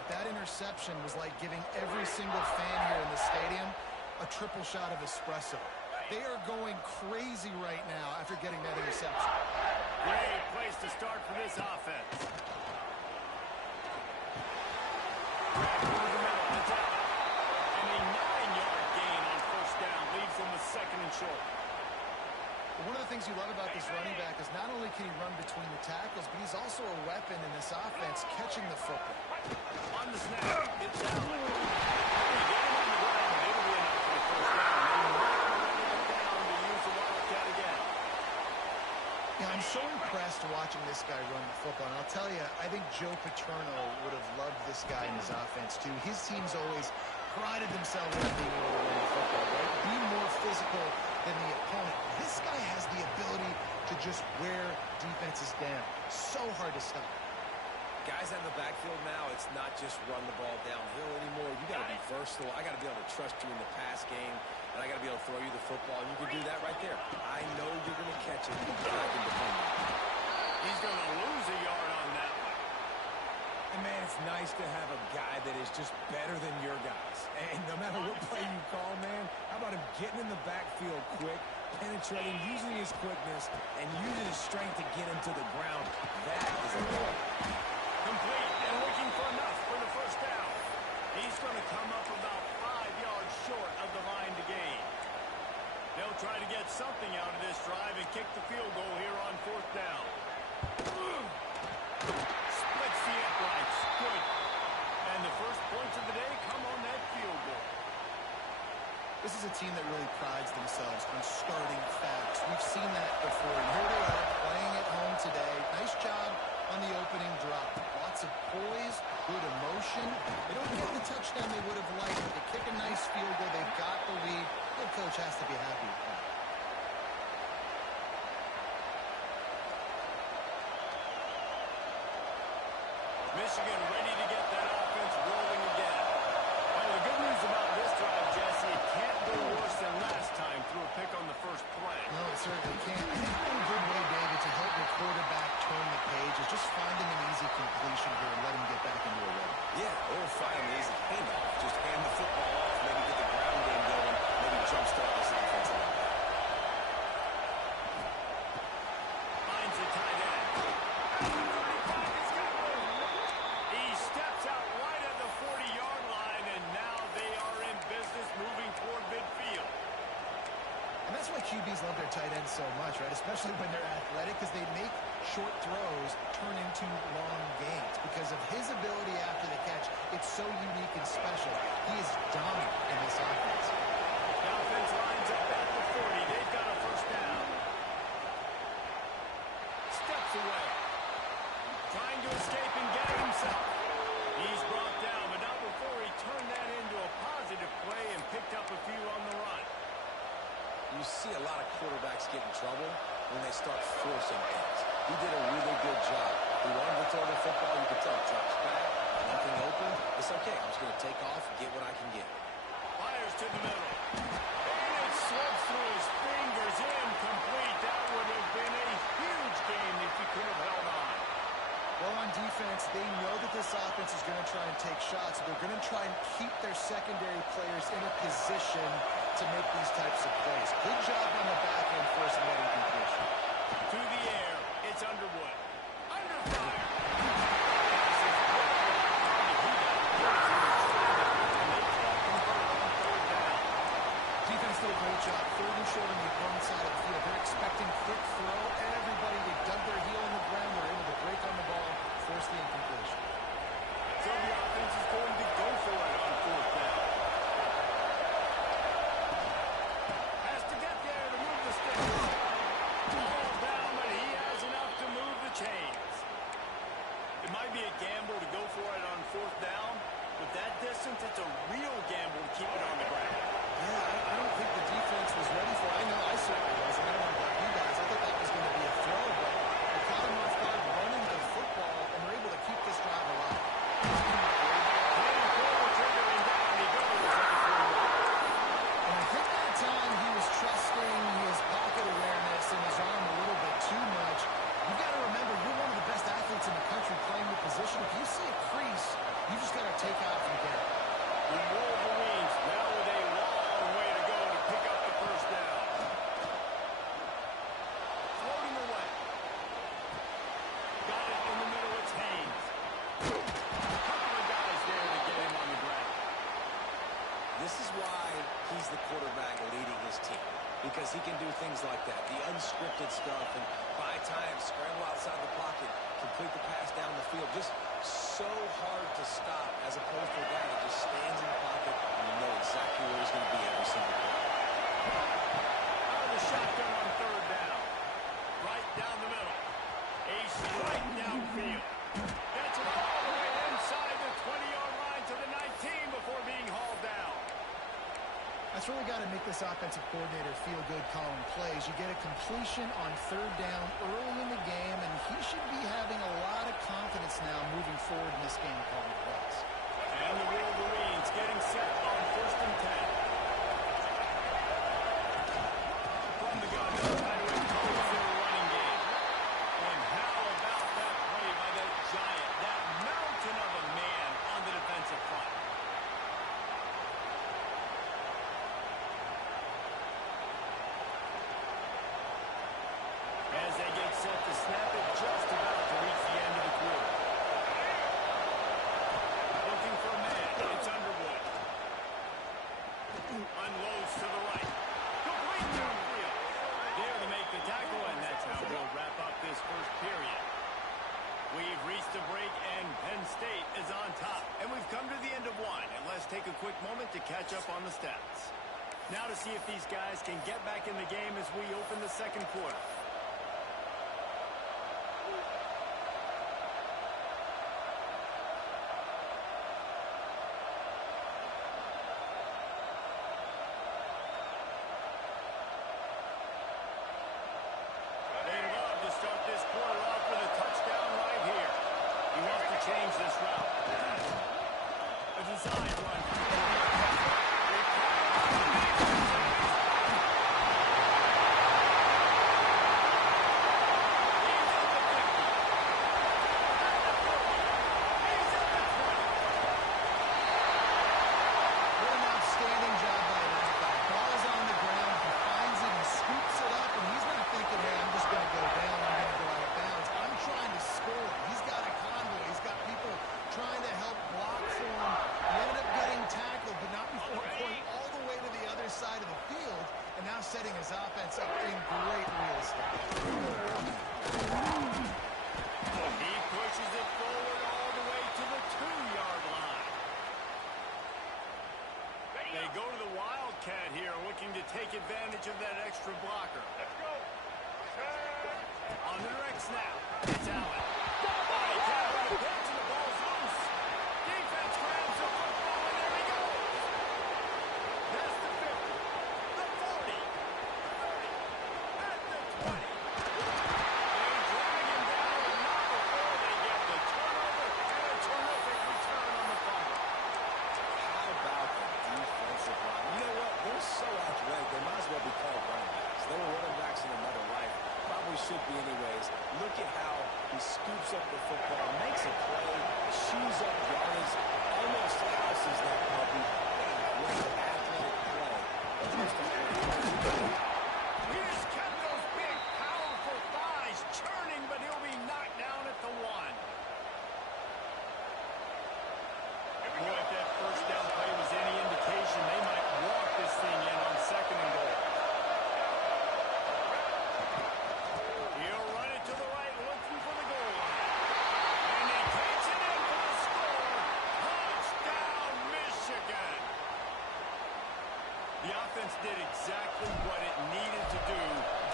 but that interception was like giving every single fan here in the stadium a triple shot of espresso. They are going crazy right now after getting that interception. Great place to start for this offense. Back over the middle, it's out. And a 9-yard gain on first down leaves them with second and short. One of the things you love about this running back is not only can he run between the tackles, but he's also a weapon in this offense catching the football. On the snap, it's out. They get him on the ground. It'll be enough for the first down. They might run it down to use the Wildcat again. Yeah, I'm so impressed watching this guy run the football. And I'll tell you, I think Joe Paterno would have loved this guy in his offense, too. His teams always prided themselves on being able to run the football, right? Be more physical than the opponent. This guy has the ability to just wear defenses down. So hard to stop. Guys out in the backfield now, it's not just run the ball downhill anymore. You got to be versatile. I got to be able to trust you in the pass game, and I got to be able to throw you the football, and you can do that right there. I know you're going to catch it, and I can defend you. He's going to lose a yard on that one. And, man, it's nice to have a guy that is just better than your guys. And no matter what play you call, man, how about him getting in the backfield quick, penetrating, using his quickness, and using his strength to get him to the ground. That is a goal. Complete and looking for enough for the first down. He's going to come up about 5 yards short of the line to gain. They'll try to get something out of this drive and kick the field goal here on fourth down. Splits the uprights. Good. And the first points of the day come on that field goal. This is a team that really prides themselves on starting fast. We've seen that before. And here they are playing at home today. Nice job on the opening drop. Lots of poise, good emotion. They don't get the touchdown they would have liked, but they kick a nice field goal. They've got the lead. Head coach has to be happy with that. Michigan ready to get that offense rolling again. Well, the good news about this drive, Jesse, it can't go worse than last time through a pick on the first play. No, it certainly can't. I think one good way, David, to help your quarterback turn the page is just find him an easy completion here and let him get back into a rhythm. Yeah, or find an easy handoff. Just hand the football off, maybe get the ground game going, maybe jumpstart this offense a little bit. Finds the tight end. He steps out right at the 40-yard line, and now they are in business moving toward midfield. And that's why QBs love their tight ends so much, right? Especially when they're athletic, because they make short throws turn into long gains. Because of his ability after the catch, it's so unique and special. He is dominant in this offense. The offense lines up at the 40. They've got a first down. Steps away. Trying to escape and get himself. He's brought down, but not before he turned that into a positive play and picked up a few on the run. You see a lot of quarterbacks get in trouble when they start forcing things. He did a really good job. He wanted to throw the football. You could tell he drops back. Nothing open. It's okay. I'm just going to take off and get what I can get. Fires to the middle. And it slips through his fingers. Incomplete. That would have been a huge game if he could have held on. Well, on defense, they know that this offense is going to try and take shots. So they're going to try and keep their secondary players in a position to make these types of plays. Good job on the back end forcing that incompletion. To the air, it's Underwood. Under fire. Defense did a great job. Third and short on the opponent's side of the field. They're expecting quick throw. Everybody, they dug their heel in the ground. They're able to break on the ball, force the incompletion. So the offense is going to go for it on fourth down. Has to get there to because he can do things like that, the unscripted stuff, and buy time, scramble outside the pocket, complete the pass down the field. Just so hard to stop as opposed to a guy that just stands in the pocket and you know exactly where he's going to be every single play. Out of the shotgun on third down. Right down the middle. A strike downfield. Gets it all the way inside the 20-yard line to the 19 before being hauled down. That's really got to make this offensive coordinator feel good calling plays. You get a completion on third down early in the game, and he should be having a lot of confidence now moving forward in this game calling plays. And the Wolverines getting set on 1st and 10. From the gun, they'll try to impose their running game. And how about that play by that giant, that mountain of a man on the defensive front? As they get set to snap it, just about to reach the end of the quarter. Looking for a man. It's Underwood. Unloads to the right. Complete downfield. There to make the tackle, and that's how we'll wrap up this first period. We've reached a break, and Penn State is on top. And we've come to the end of one. And let's take a quick moment to catch up on the stats. Now to see if these guys can get back in the game as we open the second quarter. Change this route. A design run. Setting his offense up in great real estate. He pushes it forward all the way to the 2-yard line. They go to the Wildcat here, looking to take advantage of that extra blocker. Let's go. On the direct snap, it's Allen. Body count on the pitch, and the ball's loose. Defense grabs the football, and there he goes. That's the 50, the 40. Should be anyways. Look at how he scoops up the football, makes a play, shoes up yardage, almost houses that puppy. Great athletic play. He just kept those big, powerful thighs churning, but he'll be knocked down at the 1. Boy, if that first down play was any indication, they might walk this thing in on 2nd and goal. The offense did exactly what it needed to do,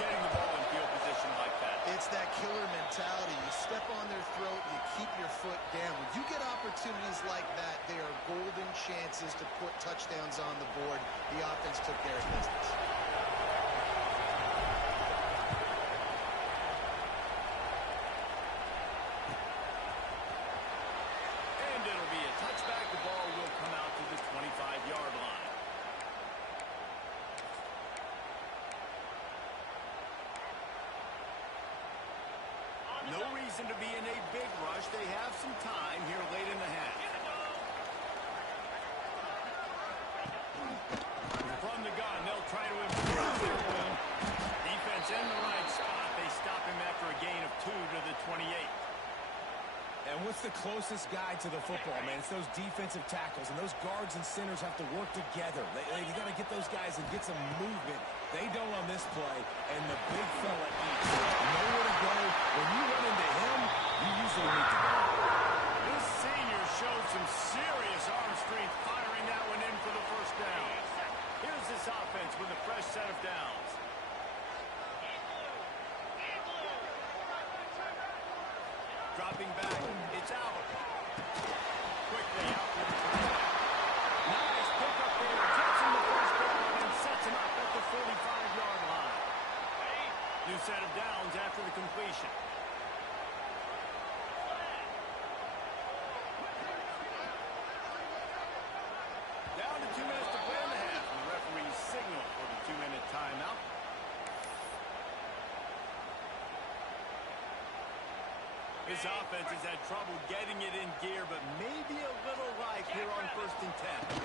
getting the ball in field position like that. It's that killer mentality. You step on their throat, you keep your foot down. When you get opportunities like that, they are golden chances to put touchdowns on the board. The offense took care of business. And it'll be a touchback. The ball will come out to the 25-yard line. No reason to be in a big rush. They have some time here late in the half. From the gun, they'll try to improve their win. Defense in the right spot. They stop him after a gain of 2 to the 28. And with the closest guy to the football, man. It's those defensive tackles, and those guards and centers have to work together. You got to get those guys and get some movement. They don't on this play, and the big fella eats. Nowhere to go. When you run into him, you usually meet the ball. This senior showed some serious arm strength firing that one in for the first down. Here's this offense with a fresh set of downs. Dropping back, it's out. Quickly out for the try. Nice pick up there. Gets him the first down and sets him up at the 45-yard line. New set of downs after the completion. Down to 2 minutes to play in the half. And the referee's signal for the 2-minute timeout. This offense has had trouble getting it in gear, but maybe a little life here on 1st and 10.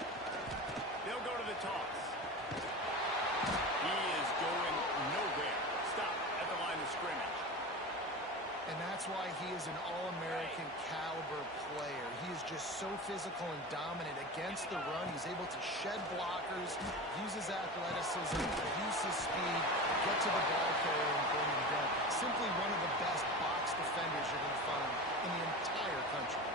They'll go to the toss. He is going nowhere. Stop at the line of scrimmage. And that's why he is an All-American caliber player. He is just so physical and dominant against the run. He's able to shed blockers, use his athleticism, use his speed, get to the ball carrier and bring him down. Simply one of the best box defenders you're going to find in the entire country.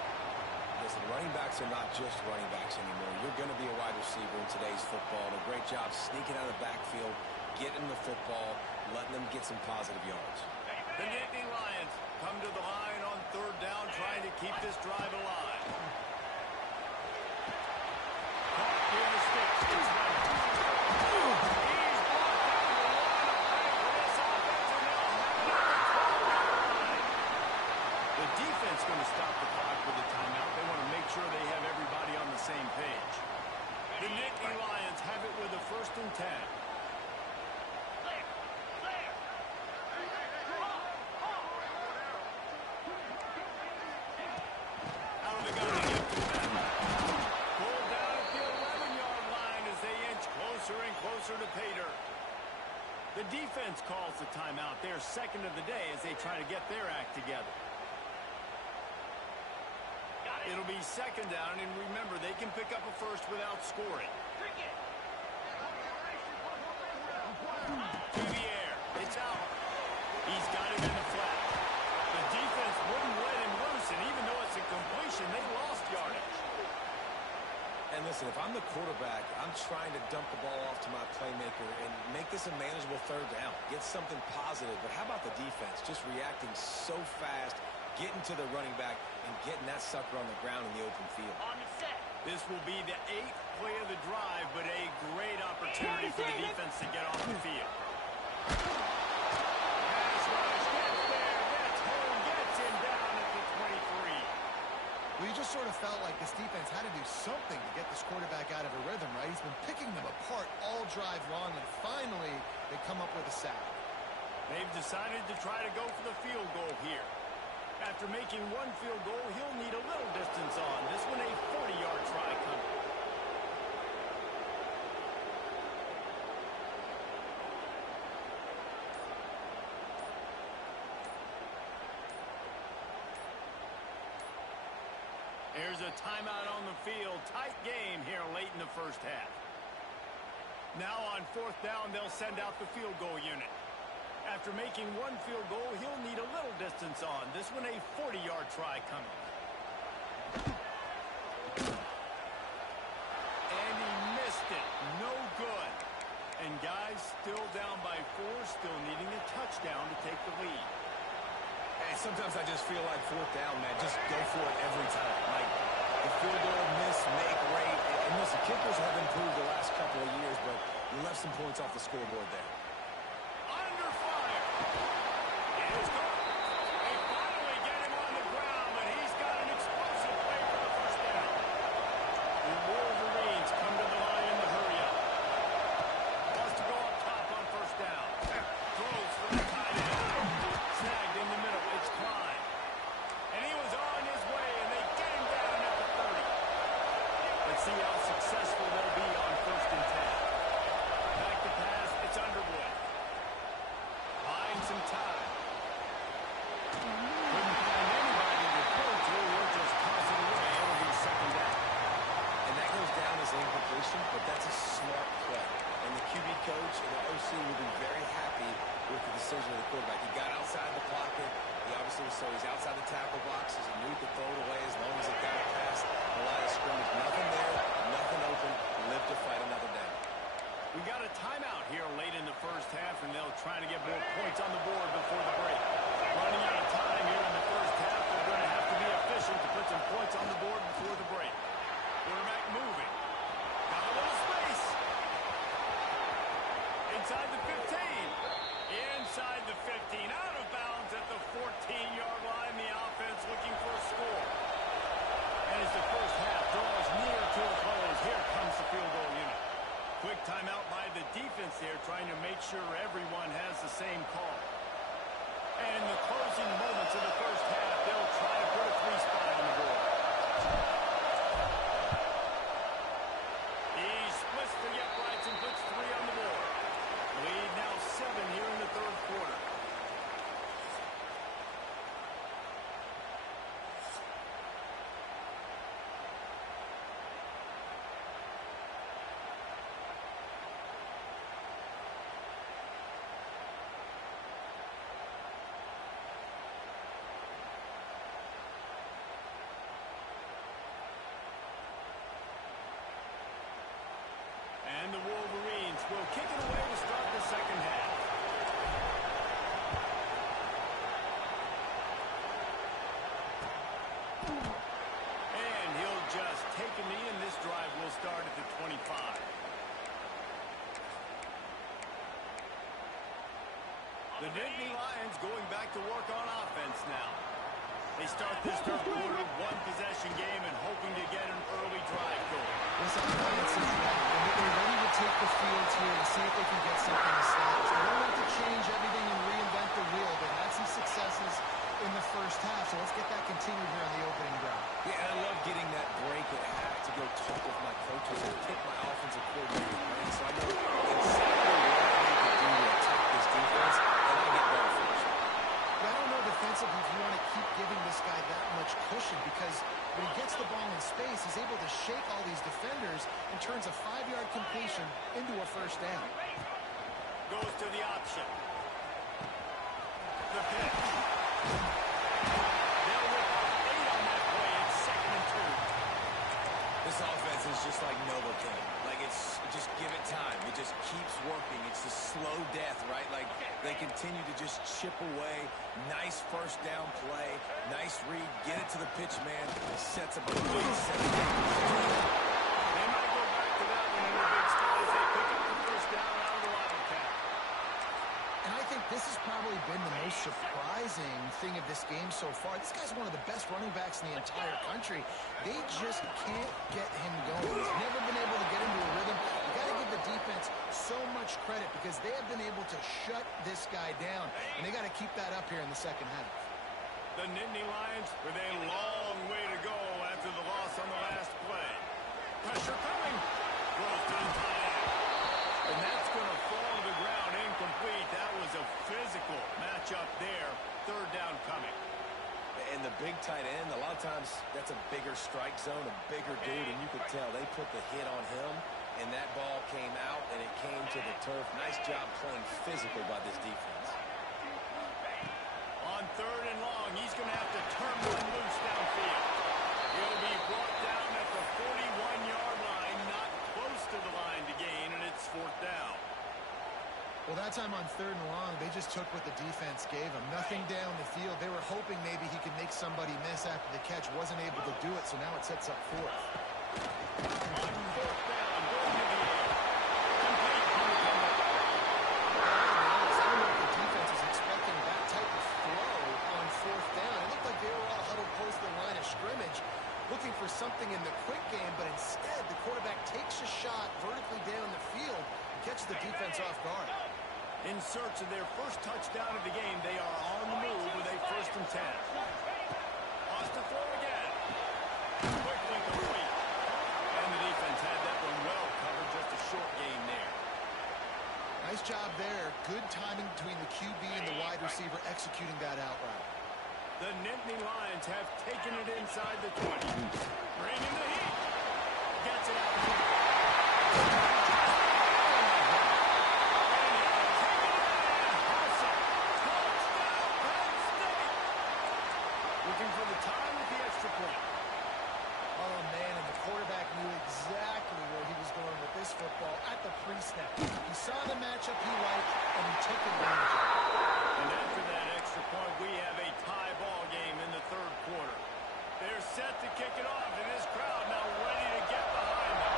Listen, running backs are not just running backs anymore. You're going to be a wide receiver in today's football. A great job sneaking out of the backfield, getting the football, letting them get some positive yards. The Nittany Lions come to the line on 3rd down, trying to keep this drive alive. Caught near the sticks. It's Leonard. He's brought down the line of play for this offense, and they'll have it at the 12-yard line. The defense going to stop the clock with a timeout. They want to make sure they have everybody on the same page. The Nittany Lions have it with a 1st and 10. Closer to Pater. The defense calls the timeout. Their 2nd of the day as they try to get their act together. It'll be 2nd down, and remember, they can pick up a first without scoring. To the air. It's out. He's got it in the flat. The defense wouldn't let him loose, and even though it's a completion, they lost yardage. And listen, if I'm the quarterback, I'm trying to dump the ball off to my playmaker and make this a manageable 3rd down. Get something positive. But how about the defense? Just reacting so fast, getting to the running back, and getting that sucker on the ground in the open field. This will be the 8th play of the drive, but a great opportunity for the defense to get off the field. Pass rush gets there, gets home, gets him down at the 23. Well, you just sort of felt like this defense had to do something to get this quarterback out of a rhythm, right? He's been picking them apart all drive long, and finally they come up with a sack. They've decided to try to go for the field goal here. After making one field goal, he'll need a little distance on. This one a 40-yard try coming. There's a timeout on the field. Tight game here late in the 1st half. Now on 4th down, they'll send out the field goal unit. After making one field goal, he'll need a little distance on. This one a 40-yard try coming. And he missed it. No good. And guys, still down by 4, still needing a touchdown to take the lead. Hey, sometimes I just feel like 4th down, man. Just go for it every time. Like, the field goal, miss, make, rate. And listen, kickers have improved the last couple of years, but you left some points off the scoreboard there. Under fire. It's good. They finally get him on the ground, but he's got an explosive play for the 1st down. The Wolverines come to the line in the hurry-up. Wants to go up top on 1st down. Throws for the tight end. Snagged in the middle. It's Klein. And he was on his way, and they get him down at the 30. Let's see how successful they'll be on 1st and 10. Back to pass. It's underway. coach and the OC will be very happy with the decision of the quarterback. He got outside the pocket. He obviously was so he's outside the tackle boxes. He knew he could throw it away as long as it got past the line of scrimmage. Nothing there, nothing open. Live to fight another day. We got a timeout here late in the first half, and they'll try to get more points on the board before the break. Running out of time here in the first half. They're going to have to be efficient to put some points on the board before the break. Quarterback moving. Got a little space. Inside the 15. Inside the 15. Out of bounds at the 14-yard line. The offense looking for a score. And as the first half draws near to a close, here comes the field goal unit. Quick timeout by the defense here, trying to make sure everyone has the same call. And in the closing moments of the first half, they'll try to put a three-spot on the board. He splits the uprights and puts 3 on the board. Lead now 7 here in the third quarter. And the Wolverines will kick it away to start the second half. And he'll just take a knee, and this drive will start at the 25. The Nittany Lions going back to work on offense now. They start this third quarter, one-possession game, and hoping to get an early drive going. Listen, the Lions is ready. They're ready to take the field here and see if they can get something established. They don't have to change everything and reinvent the wheel. They've had some successes in the first half, so let's get that continued here on the opening drive. Yeah, and I love getting that break at half to go talk with my coaches and pick my offensive coordinator brain, so I know exactly what I need to do to attack this defense, and I get better first. I don't know defensively if you want to keep giving this guy that much cushion, because when he gets the ball in space, he's able to shake all these defenders and turns a 5-yard completion into a first down. Goes to the option. The pitch. They'll whip out 8 on that play. It's 2nd and 2. This offense is just like Novocaine. Like, just give it time. It just keeps working. It's the slow death, right? Like, they continue to just chip away. Nice first down play. Nice read. Get it to the pitch man. Sets up a great set. They might go back to that one in the big spot as they pick up the first down out of the Wildcat. And I think this has probably been the most surprising thing of this game so far. This guy's one of the best running backs in the entire country. They just can't get him going. He's never been able to get into a rhythm. You got to give the defense so much credit because they have been able to shut this guy down, and they got to keep that up here in the second half. The Nittany Lions with a long way to go after the loss on the last play. Pressure coming. Throws to the tight end. And that's going to fall to the ground incomplete. That was a physical matchup there. Third down coming. And the big tight end, a lot of times that's a bigger strike zone, a bigger dude, and you could tell they put the hit on him, and that ball came out, and it came to the turf. Nice job playing physical by this defense. On 3rd and long, he's going to have to turn one loose downfield. He'll be brought down at the 41-yard line, not close to the line to gain, and it's 4th down. Well, that time on 3rd and long, they just took what the defense gave him. Nothing down the field. They were hoping maybe he could make somebody miss after the catch. Wasn't able to do it, so now it sets up 4th. On 4th down, going to the air. Complete on the comeback. I don't know if the defense is expecting that type of throw on 4th down. It looked like they were all huddled close to the line of scrimmage, looking for something in the quick game, but instead the quarterback takes a shot vertically down the field and catches the defense off guard. In search of their first touchdown of the game, they are on the move with a 1st and 10. Wants to throw again. Quickly complete. And the defense had that one well covered, just a short gain there. Nice job there. Good timing between the QB and the wide receiver executing that out route. The Nittany Lions have taken it inside the 20. Bringing the heat. Gets it out. looking for the time with the extra point. Oh, man, and the quarterback knew exactly where he was going with this football at the pre-snap. He saw the matchup he liked, and he took advantage of it. And after that extra point, we have a tie ball game in the third quarter. They're set to kick it off, and this crowd now ready to get behind them.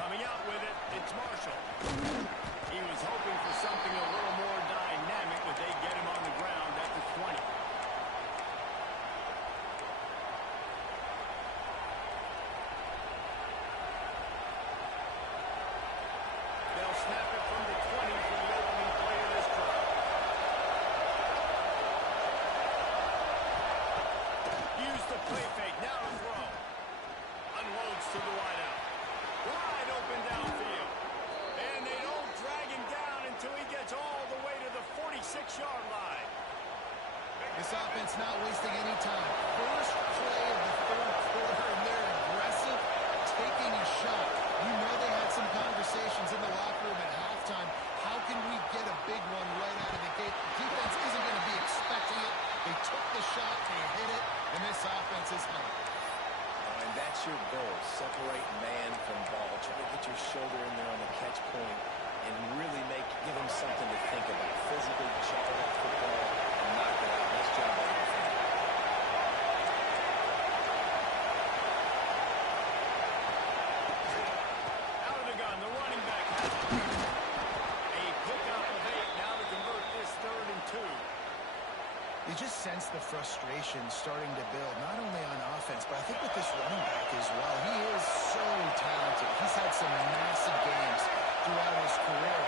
Coming out with it, it's Marshall. He was hoping for something a little more dynamic, but they get him on the ground at the 20. They'll snap it from the 20 for the opening play of this drive. Use the play fake, now to throw. Unloads to the wideout. Wide open downfield. And they don't drag him down until he gets all the way to the 46-yard line. This offense not wasting any time. First play of the third quarter, and they're aggressive, taking a shot. You know they had some conversations in the locker room at halftime. How can we get a big one right out of the gate? The defense isn't going to be expecting it. They took the shot, they hit it, and this offense is hot. And that's your goal. Separate man from ball. Try to get your shoulder in there on the catch point and really give him something to think about. Physically jar that football and knock it out. Nice job by the defense. Out of the gun, the running back has it. A pickup of 8 now to convert this 3rd and 2. You just sense the frustration starting to build, not only on offense, but I think with this running back as well. He is so talented. He's had some massive games throughout his career.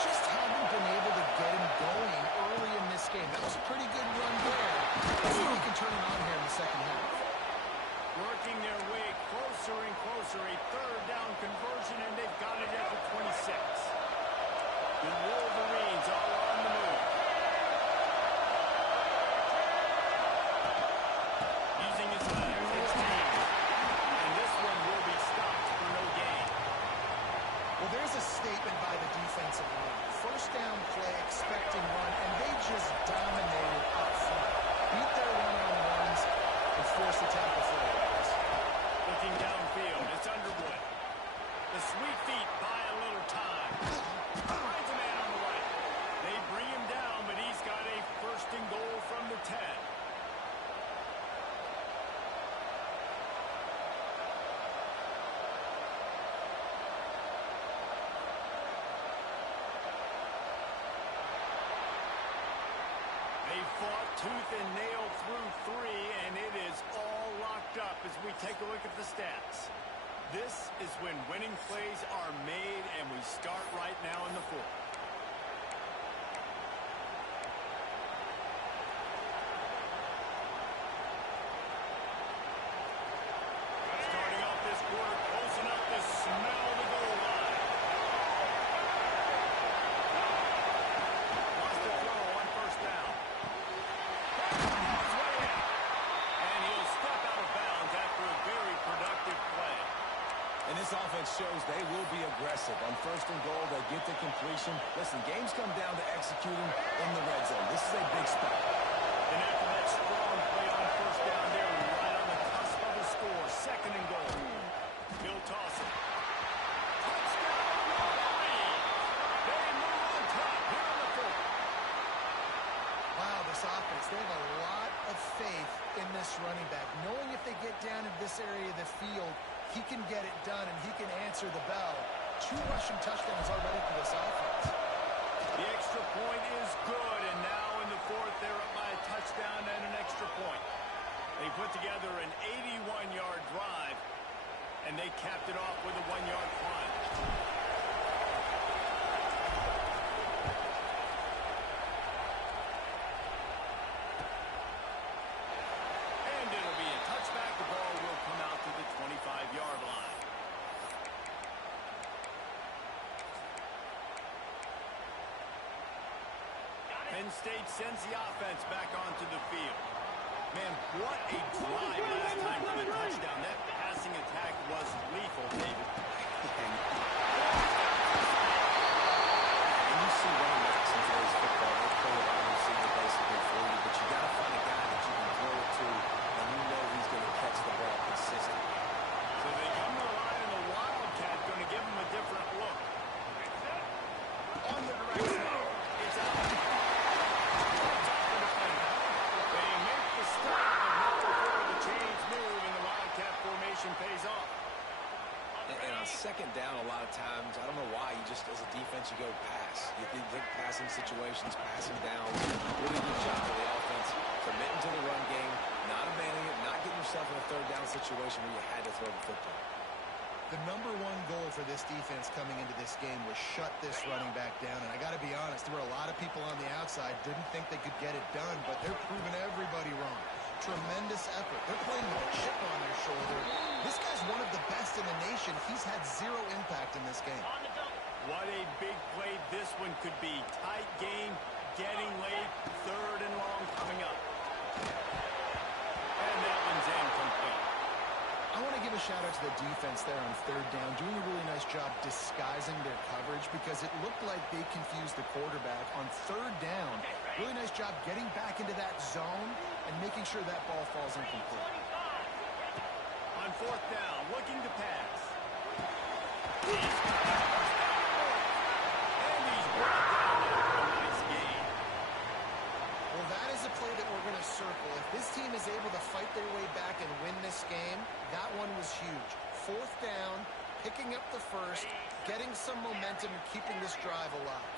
Just haven't been able to get him going early in this game. That was a pretty good run there. Let's see if he can turn it on here in the second half. Working their way closer and closer. A 3rd down conversion, and they've got it at the 26. The Wolverines are on the move. Using his legs, it's deep. And this one will be stopped for no gain. Well, there's a statement by the defensive line. First down play, expecting run, and they just dominated up front. Beat their one-on-ones and forced the tackle for a loss. Looking downfield, it's Underwood. The sweet feet buy a little time. Finds a man on the right. They bring him down, but he's got a 1st and goal from the 10. They fought tooth and nail through 3, and it is all locked up as we take a look at the stats. This is when winning plays are made, and we start right now in the 4th. Starting off this quarter, close enough to smell the goal line. Wants to throw on 1st down. It's way out. And he'll step out of bounds after a very productive play. And this offense shows they will be aggressive. On 1st and goal, they get the completion. Listen, games come down to executing in the red zone. This is a big spot. And after that strong play on 1st down there, right on the cusp of a score, 2nd and goal. He'll toss it. Touchdown, Wolverines! They move on top here in the 4th. Wow, this offense, they have a lot of faith in this running back, knowing if they get down in this area of the field, he can get it done and he can answer the bell. 2 rushing touchdowns already for this offense. The extra point is good, and now in the 4th, they're up by a touchdown and an extra point. They put together an 81-yard drive, and they capped it off with a 1-yard climb. And it'll be a touchback. The ball will come out to the 25-yard line. Penn State sends the offense back onto the field. Man, what a drive last time for the touchdown. That passing attack was lethal, David. And you see running backs in today's football, they just as a defense, you go pass. You think passing situations, passing downs. Really good job of the offense committing to the run game, not abandoning it, not getting yourself in a third down situation where you had to throw the football. The number one goal for this defense coming into this game was shut this running back down. And I got to be honest, there were a lot of people on the outside didn't think they could get it done, but they're proving everybody wrong. Tremendous effort. They're playing with a chip on their shoulder. This guy's one of the best in the nation. He's had zero impact in this game. What a big play this one could be. Tight game, getting late, third and long coming up. And that one's incomplete. I want to give a shout-out to the defense there on third down, doing a really nice job disguising their coverage because it looked like they confused the quarterback on third down. Really nice job getting back into that zone and making sure that ball falls incomplete. On fourth down, looking to pass. And he's brought down after a nice gain. Well, that is a play that we're going to circle. If this team is able to fight their way back and win this game, that one was huge. Fourth down, picking up the first, getting some momentum and keeping this drive alive.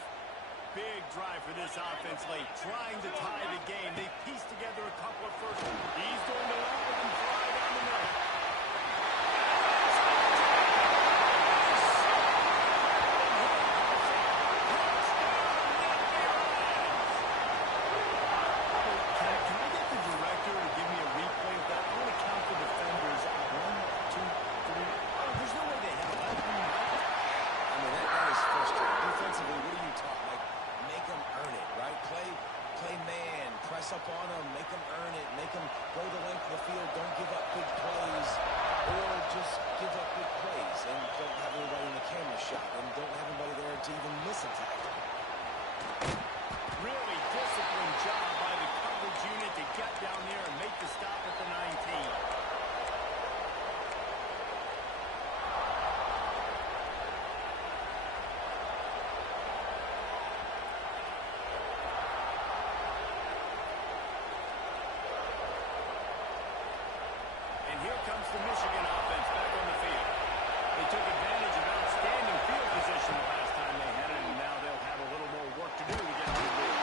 Big drive for this offense late, trying to tie the game. They pieced together a couple of firsts. He's going to let them fly down the middle. Up on them, make them earn it, make them go the length of the field, don't give up big plays, or just give up big plays and don't have anybody in the camera shot and don't have anybody there to even miss a tackle. Really disciplined job by the coverage unit to get down there and make the stop at the 19. The Michigan offense back on the field. They took advantage of outstanding field position the last time they had it, and now they'll have a little more work to do to get to the lead.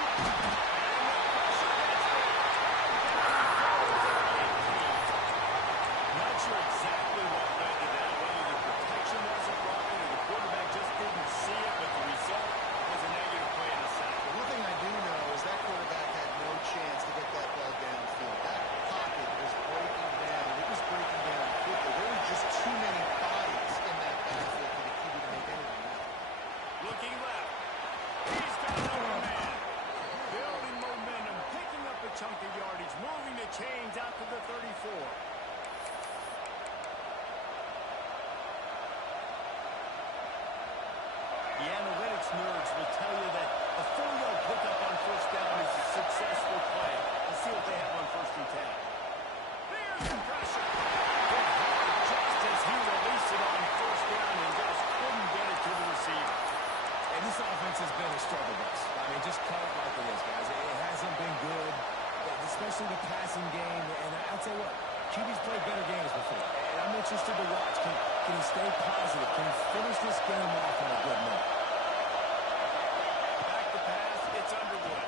Not sure exactly what led to that, whether the protection wasn't right or the quarterback just didn't see it, but the result was a negative play and a sack. The one thing I do know is that quarterback had no chance to get that ball downfield. That pocket was breaking down. It was breaking down quickly. There were just too many bodies in that backfield for the QB to make anything happen. Looking left. He's got another man. Building momentum, picking up a chunk of yardage, moving the chains out to the 34. The analytics nerds will tell you that a 4-yard pickup on first down is a successful play. Let's see what they have on 1st and 10. There's the pressure. Hit hard just as he released it on first down and just couldn't get it to the receiver. And this offense has been a struggle bus. I mean, just call it like it is, guys. It hasn't been good, especially the passing game. And I'll tell you what, QB's played better games before. And I'm interested to watch. Can he stay positive? Can he finish this game off on a good note? Back to pass, it's Underwood.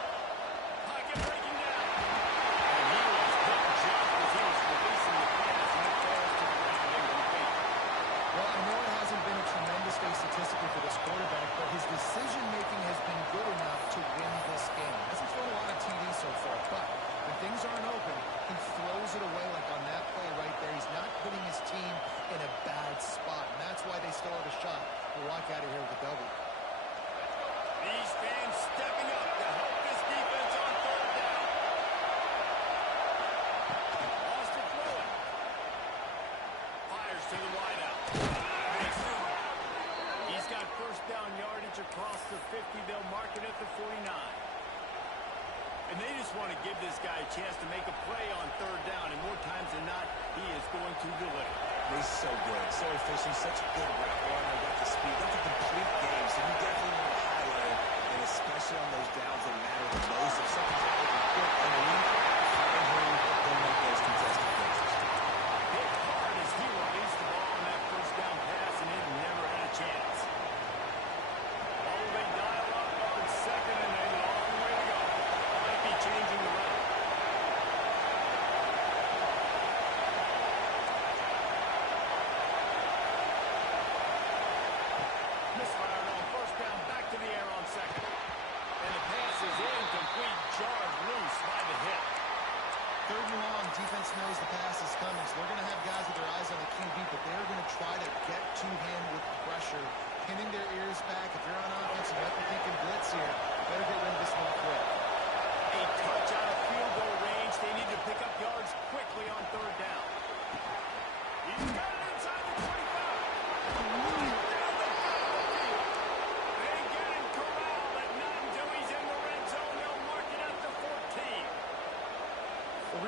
Pocket breaking down. And he was hit just as he was releasing the pass, and it falls to the ground incomplete. Well, I know it hasn't been a tremendous day statistically for this quarterback, but his decision-making has been good enough to win this game. Hasn't thrown a lot of TD so far, but when things aren't open, he throws it away like on that play right there. He's not putting his team in a bad spot, and that's why they still have a shot to walk out of here with a W. These fans stepping up to help this defense on third down. Lost it throwing. Fires to the wideout. He's got first down yardage across the 50. They'll mark it at the 49. And they just want to give this guy a chance to make a play on third down, and more times than not, he is going to deliver. He's so good, so efficient, such a good route runner, got the speed, got the complete game, so you definitely want to highlight it, and especially on those downs that matter the most. If something's open quick underneath, find him, don't make those contested catches. Hit hard as he released the ball on that first down pass, and it never had a chance.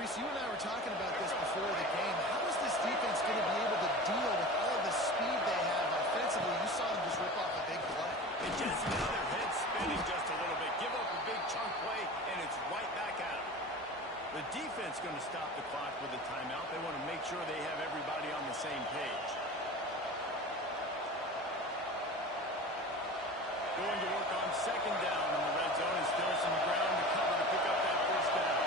Reese, you and I were talking about this before the game. How is this defense going to be able to deal with all the speed they have offensively? You saw them just rip off a big play. And Jesse, now their head's spinning just a little bit. Give up a big chunk play, and it's right back at them. The defense going to stop the clock with a timeout. They want to make sure they have everybody on the same page. Going to work on second down in the red zone, and still some ground to cover to pick up that first down.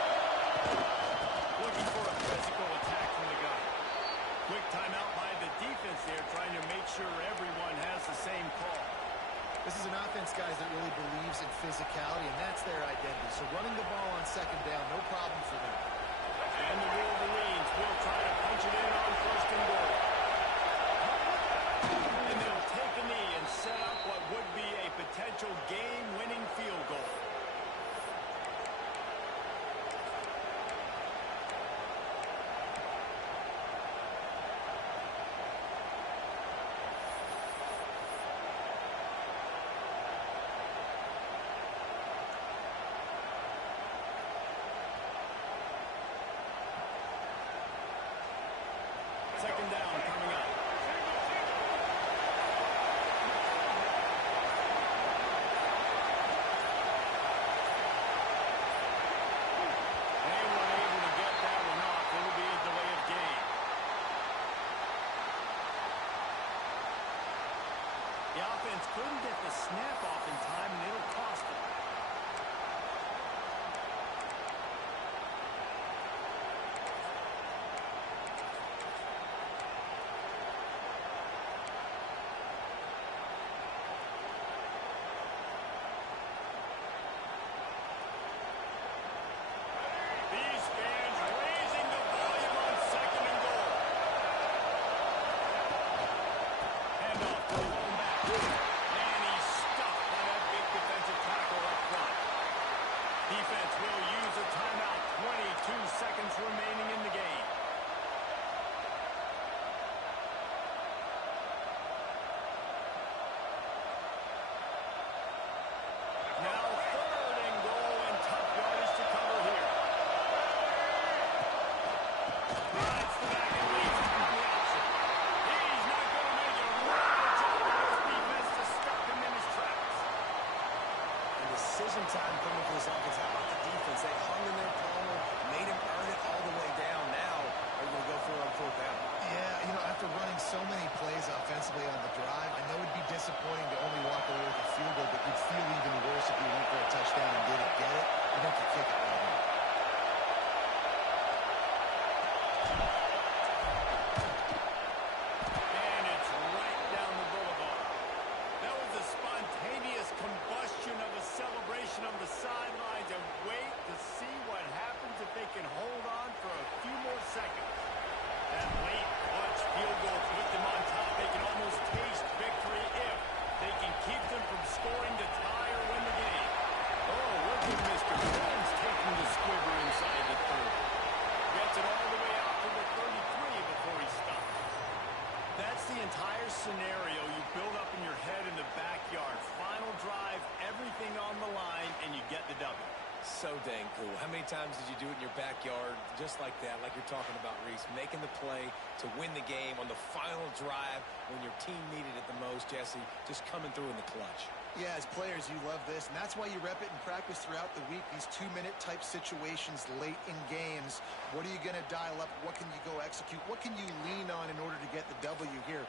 Looking for a physical attack from the gun. Quick timeout by the defense there, trying to make sure everyone has the same call. This is an offense, guys, that really believes in physicality, and that's their identity. So running the ball on second down, no problem for them. And the Wolverines will try to punch it in on first and goal. And they'll take a knee and set up what would be a potential game-winning field goal. Second down coming up. They weren't able to get that one off. It'll be a delay of game. The offense couldn't get the snap off in time, and it'll cost them. These fans raising the volume on second and goal. Handoff to the lone back. And he's stuffed by that big defensive tackle up front. Defense will use a timeout. 22 seconds remaining in the game. Now third and goal, and tough yardage to cover here. Rides the back and leads him from the option. He's not going to make it. Wonderful job by this defense to stop him in his tracks. And decision time coming for this offense. How about the defense? They hung in their corner, made him earn it all the way down. Now they're going to go for it on fourth down. Yeah, you know, after running so many plays offensively on the drive, I know it'd be disappointing to only walk away with a field goal, but you'd feel even worse if you went for a touchdown and didn't get it. I think you kick it right in. And it's right down the boulevard. That was a spontaneous combustion of a celebration on the sidelines, and wait to see what happens if they can hold on for a few more seconds. That late clutch field goal put them on top. They can almost taste victory if they can keep them from scoring to tie or win the game. Oh, look at Mr. Jones taking the squibber inside the 30. Gets it all the way out to the 33 before he stops. That's the entire scenario you build up in your head in the backyard. Final drive, everything on the line, and you get the W. So dang cool. How many times did you do it in your backyard just like that, like you're talking about, Reese, making the play to win the game on the final drive when your team needed it the most, Jesse, just coming through in the clutch. Yeah, as players, you love this, and that's why you rep it in practice throughout the week, these 2-minute type situations late in games. What are you going to dial up? What can you go execute? What can you lean on in order to get the W here?